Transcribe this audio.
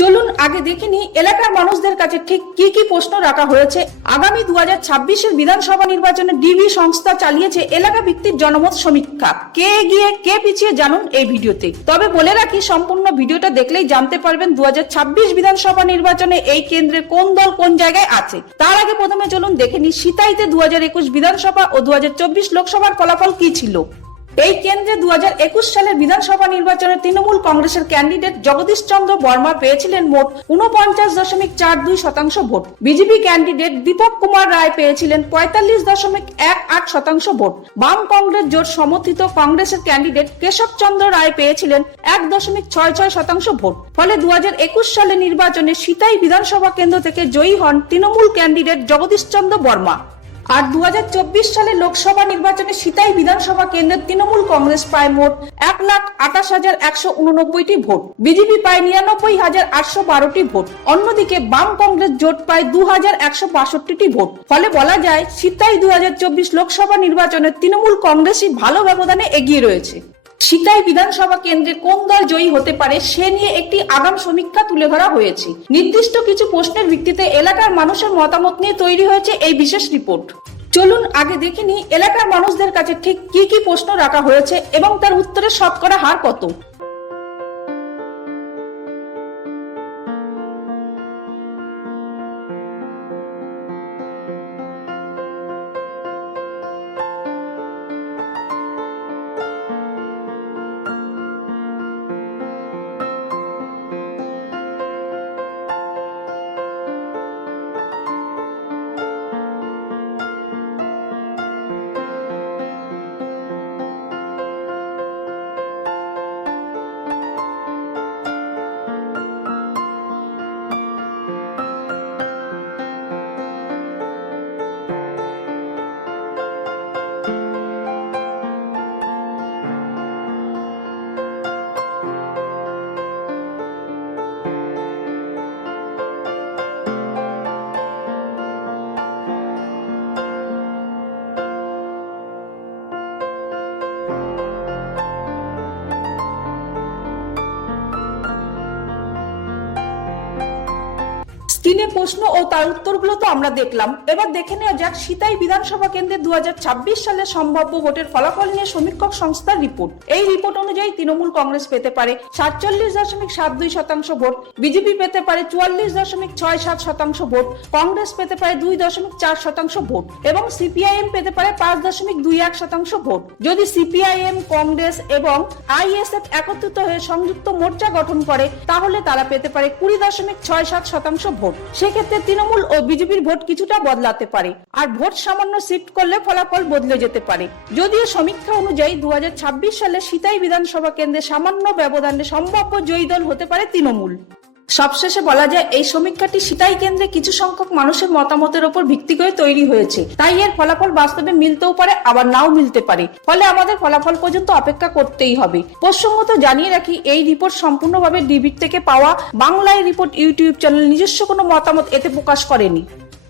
চলুন আগে দেখিনি এলাকার মানুষদের কাছে ঠিক কি কি প্রশ্ন রাখা হয়েছে। আগামী দু হাজার ছাব্বিশের বিধানসভা নির্বাচনে ডিবি সংস্থা চালিয়েছে এলাকা ভিত্তিক জনমত সমীক্ষা। কে এগিয়ে কে পিছিয়ে জানুন এই ভিডিওতে। তবে বলে রাখি, সম্পূর্ণ ভিডিওটা দেখলেই জানতে পারবেন দু হাজার ছাব্বিশ বিধানসভা নির্বাচনে এই কেন্দ্রে কোন দল কোন জায়গায় আছে। তার আগে প্রথমে চলুন দেখে নি সিতাইতে দু হাজার একুশ বিধানসভা ও দু হাজার চব্বিশ লোকসভার ফলাফল কি ছিল? এই কেন্দ্রে দু সালের বিধানসভা নির্বাচনে তৃণমূল কংগ্রেসের ক্যান্ডিডেট জগদীশ চন্দ্র বর্মা পেয়েছিলেন মোট উনপঞ্চাশ দশমিক চার দুই শতাংশ vote. BJP candidate Dipak Kumar Roy পেয়েছিলেন পঁয়তাল্লিশ দশমিক এক আট শতাংশ ভোট। বাম কংগ্রেস জোট সমর্থিত কংগ্রেসের ক্যান্ডিডেট কেশব চন্দ্র রায় পেয়েছিলেন এক দশমিক ছয় ছয় শতাংশ ভোট। ফলে একুশ সালের নির্বাচনে সিতাই বিধানসভা কেন্দ্র থেকে জয়ী হন তৃণমূল ক্যান্ডিডেট জগদীশ চন্দ্র বর্মা। আর দু সালে লোকসভা নির্বাচনে সিতাই বিধানসভা কেন্দ্রের তৃণমূল কংগ্রেস পায় মোট এক লাখ আঠাশ হাজার একশো উননব্বইটি ভোট। বিজেপি পায় নিরানব্বই হাজার আটশো বারোটি ভোট। অন্যদিকে বাম কংগ্রেস জোট পায় দু হাজার একশো বাষট্টিটি ভোট। ফলে বলা যায়, সিতাই দুই হাজার চব্বিশ লোকসভা নির্বাচনে তৃণমূল কংগ্রেসই ভালো ব্যবধানে এগিয়ে রয়েছে। সিতাই বিধানসভা কেন্দ্রে কোন দল জয়ী হতে পারে, সে নিয়ে একটি আগাম সমীক্ষা তুলে ধরা হয়েছে। নির্দিষ্ট কিছু প্রশ্নের ভিত্তিতে এলাকার মানুষের মতামত নিয়ে তৈরি হয়েছে এই বিশেষ রিপোর্ট। চলুন আগে দেখিনি এলাকার মানুষদের কাছে ঠিক কি কি প্রশ্ন রাখা হয়েছে এবং তার উত্তরের শতকরা হার কত। স্ক্রিনে প্রশ্ন ও তার উত্তরগুলো তো আমরা দেখলাম। এবার দেখে নেওয়া যাক সিতাই বিধানসভা কেন্দ্রে দু সালের সম্ভাব্য ভোটের ফলাফল নিয়ে সমীক্ষক সংস্থার রিপোর্ট। এই রিপোর্ট অনুযায়ী তৃণমূল কংগ্রেস পেতে পারে সাতচল্লিশ দশমিক সাত দুই শতাংশ ভোট, বিজেপি পেতে পারে চুয়াল্লিশ দশমিক ছয় সাত শতাংশ ভোট, কংগ্রেস পেতে পারে দুই দশমিক চার শতাংশ ভোট এবং সিপিআইএম পেতে পারে পাঁচ দশমিক দুই এক শতাংশ ভোট। যদি সিপিআইএম, কংগ্রেস এবং আইএসএফ একত্রিত হয়ে সংযুক্ত মোর্চা গঠন করে, তাহলে তারা পেতে পারে কুড়ি দশমিক ছয় সাত শতাংশ ভোট। সেক্ষেত্রে তৃণমূল ও বিজেপির ভোট কিছুটা বদলাতে পারে। আর ভোট সামান্য শিফট করলে ফলাফল বদলে যেতে পারে। যদিও সমীক্ষা অনুযায়ী দু হাজার ছাব্বিশ সালে সিতাই বিধানসভা কেন্দ্রে সামান্য ব্যবধানে সম্ভাব্য জয়ী দল হতে পারে তৃণমূল। সবশেষে বলা যায়, এই সমীক্ষাটি সিতাই কেন্দ্রে কিছু সংখ্যক মানুষের মতামতের উপর ভিত্তি করে তৈরি হয়েছে। তাই এর ফলাফল বাস্তবে মিলতেও পারে, আবার নাও মিলতে পারে। ফলে আমাদের ফলাফল পর্যন্ত অপেক্ষা করতেই হবে। প্রসঙ্গত জানিয়ে রাখি, এই রিপোর্ট সম্পূর্ণভাবে ডিবির থেকে পাওয়া বাংলায় রিপোর্ট ইউটিউব চ্যানেল নিজস্ব কোনো মতামত এতে প্রকাশ করেনি।